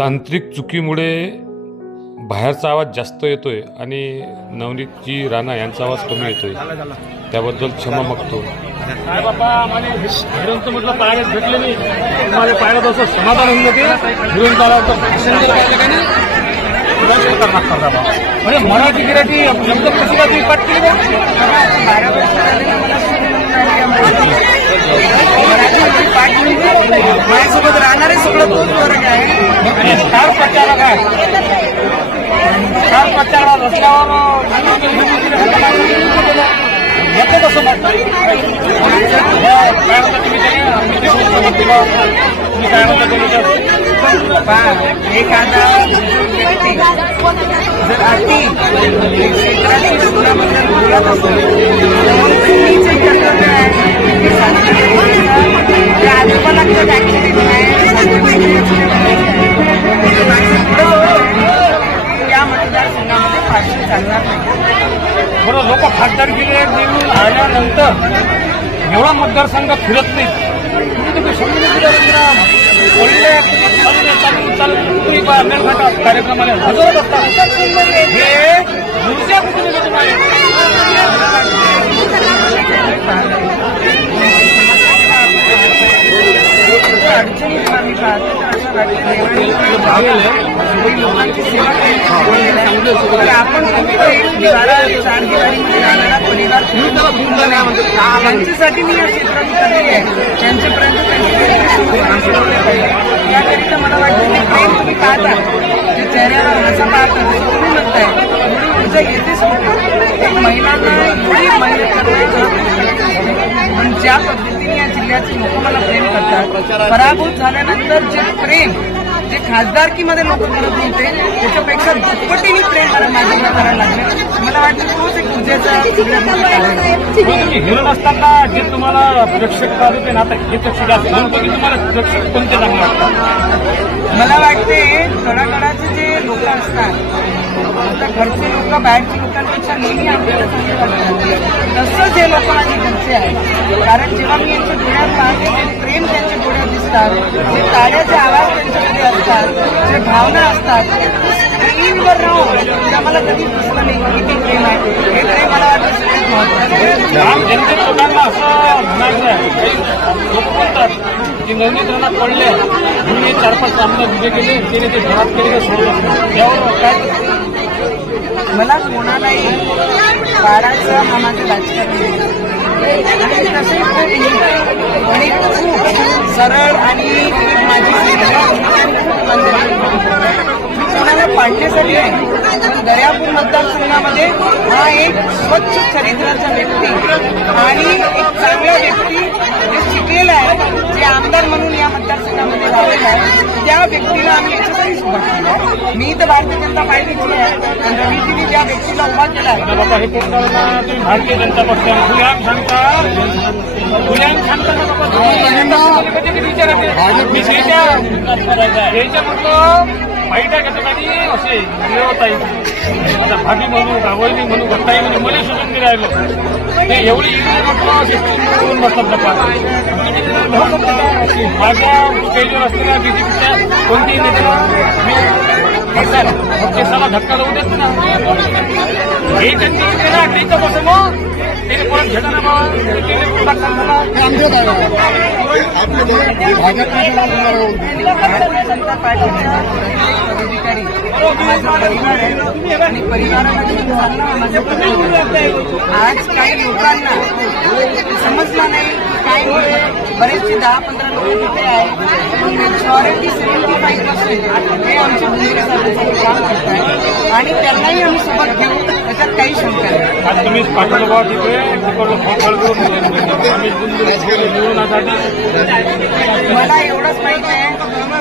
तांत्रिक चुकीमुळे बाहेरचा आवाज जास्त येतोय आणि नवनीतजी राणा यांचा आवाज कमी येतोय, त्याबद्दल क्षमा मागतो. काय बाबा आम्हाला हिरोनचं म्हटलं पाहायला भेटले नाही, तुम्हाला पाहायला तसं समाधान होऊन जाते. हिरोन चाला म्हणजे मराठी गिराठी शब्द कशी का तुम्ही पाठ केली माझ्यासोबत राहणारे सगळं खूप फरक आहे. स्टार प्रचारक आहे, स्टार प्रचारात असल्यावर येतो कसं मग काय म्हणता तुम्ही काय म्हणता एखादा व्यक्ती जर अति क्षेत्राची धोरणाबद्दल बोलत असेल तर मग तुम्हीचे कर्तव्य आहे की आजोबाला ऍक्सिडेंट या मतदारसंघामध्ये फारशी चालणार नाही. बरं, लोक खासदारकीला निवडून आल्यानंतर एवढा मतदारसंघ फिरत नाही. तुम्ही मेळघाटात कार्यक्रमाला हजर असतात, हे ऊर्जा कुठून येते तुम्हाला? अडचणी आम्ही पाहतो लोकांची सेवा करायची. आपण त्यांच्यासाठी मी या क्षेत्रात करते आहे, त्यांच्यापर्यंत याकरिता मला वाटतं की प्रेम तुम्ही पाहता जे चेहऱ्यावर असं पाहता तुम्ही म्हणताय तुझं येतेच एक महिलांना एवढी मेहनत करते. पण ज्या पद्धतीने या जिल्ह्याचे लोक मला प्रेम करतात, पराभूत झाल्यानंतर जे प्रेम जे खासदारकीमध्ये लोक करत होते त्याच्यापेक्षा दुप्पटीने प्रेम मला माझ्याकडे करायला लागले. मला वाटतं तोच एक ऊर्जेचा हिरो असताना जे तुम्हाला प्रेक्षक पाहत होते ना, आता हे प्रेक्षक असतात की तुम्हाला प्रेक्षक कोणते चांगले वाटतात? मला वाटते गडागडाचे जे लोक असतात, आता घरचे लोक बाहेरच्या लोकांपेक्षा नेहमी आपल्याला चांगले वाटतात. तसं जे लोक माझे घरचे आहेत, कारण जेव्हा मी यांच्या डोळ्यात पाहते ते प्रेम त्यांच्या डोळ्यात दिसतात, जे ताऱ्याचे आवाज त्यांच्याकडे असतात, जे भावना असतात, स्क्रीनवर राहून मला कधी दिसलं नाही किती प्रेम आहे. हे प्रेम मला वाटतं सगळ्यात महत्वाचं. जनतेच्या लोकांना असं म्हणायचं आहे, लोक बोलतात की नवनीत राणा पडले म्हणून 4-5 सामने विजय केले, त्याने ते घरात केले सोडलं, यावर काय? मला कोणालाही बाळाचं मामाचं राजकारण आणि तसे आणि खूप सरळ आणि माझी कोणाला पाडण्यासाठी आहे. पण दर्यापूर मतदारसंघामध्ये हा एक स्वच्छ चरित्राचा व्यक्ती आणि एक चांगला व्यक्ती जे शिकलेला आहे, जे आमदार म्हणून या मतदारसंघामध्ये राहिलेला आहे, त्या व्यक्तीला आम्ही याच्यासाठी सुरुवात केली. मी तर भारतीय जनता पार्टीची आहे आणि रवीजींनी ज्या व्यक्तीला उभा केला आहे. बाबा हे तुम्ही भारतीय जनता पक्षाने गुलाम सांगता याच्या म्हटलं फाईट आहे का कधी असे मिळवता येईल. आता भाभी म्हणू गावळणी म्हणू गट्टाई म्हणून मला शोधून मी राहिलो ते एवढी इकडे म्हटलं नसतात डब्बा माझ्या स्टेजवर असताना बीजेपीच्या कोणतीही नेत्याला केसाला धक्का लावू देत ना, हे त्यांची ना त्याचं कसं मग त्याने परत घेताना भारतीय जनता पार्टीच्या पदाधिकारी माझा परिवार आहे आणि परिवारामध्ये आज काही लोकांना समजलं नाही काय बरेचसे 10-15 लोक तिथे आहे, पण मेजॉरिटी 75% हे आमच्या भूमिकेसाठी काम करतात आणि त्यांनाही आम्ही सोबत घेऊ, त्याच्यात काही शंका नाही. आज तुम्ही पाठवलं मला एवढंच माहित आहे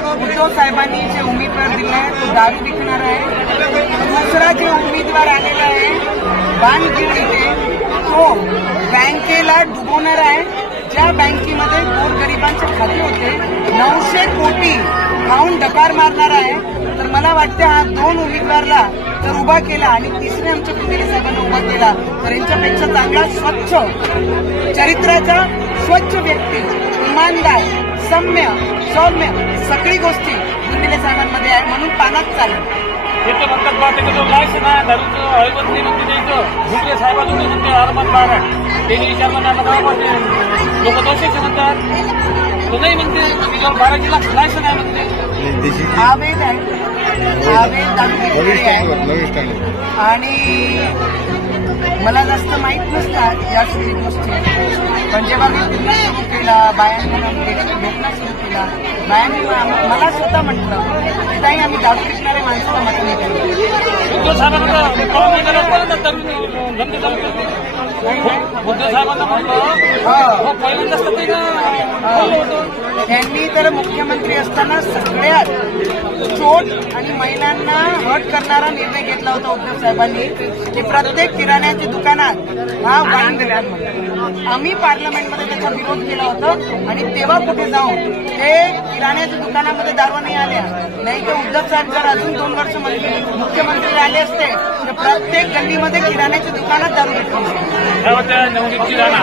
उद्धव साहेबांनी जे उमेदवार दिले आहे तो दारू विकणार आहे. दुसरा जे उमेदवार आलेला आहे बाणगीर इथे तो बँकेला डुबवणार आहे. ज्या बँकेमध्ये गोरगरिबांचे खाते होते 900 कोटी खाऊन डकार मारणार आहे. तर मला वाटतं हा 2 उमेदवारला जर उभा केला आणि तिसरे आमच्या पुंदेरी साहेबांना उभा केला तर यांच्यापेक्षा चांगला स्वच्छ चरित्राचा स्वच्छ व्यक्ती, इमानदार, सौम्य सगळी गोष्टी गुंदिले साहेबांमध्ये आहे म्हणून पानात चाललं. ते तर म्हणतात बा त्याचं लायसन आहे दारूचं हळवत नाही म्हणते द्यायचं गुंडे साहेबाचं म्हणते आरमान बार आहे त्यांनी विचारलं नाही आता काय लोक दोषाचे म्हणतात तो नाही म्हणते तिच्यावर 12 लाख लायसन आहे म्हणते. आवेद आहे दारू विक्री आहे. आणि मला जास्त माहीत नसतात या सगळी गोष्टी पण जेव्हा मी बिझनेस सुरू केला बायांना लोकना सुरू केला बायांनी मला स्वतः म्हटलं की ताई आम्ही दारू विकणारे माणसाला मत नाही केलं. उद्धव साहेबांना धंदे चालू करते उद्धव साहेबांना म्हटलं पहिल्यांदाच त्यांनी तर मुख्यमंत्री असताना सगळ्यात चोट आणि महिलांना हट करणारा निर्णय घेतला होता उद्धव साहेबांनी की प्रत्येक किराण्याच्या दुकानात हा वाईन दिला. आम्ही पार्लमेंटमध्ये त्याचा विरोध केला होता आणि तेव्हा कुठे जाऊन ते किराण्याच्या दुकानामध्ये दारू नाही आल्या. नाही तर उद्धव साहेब जर अजून 2 वर्ष मुख्यमंत्री राहिले असते तर प्रत्येक गल्लीमध्ये किराण्याच्या दुकानात दारू भेटली. नवनीतची राणा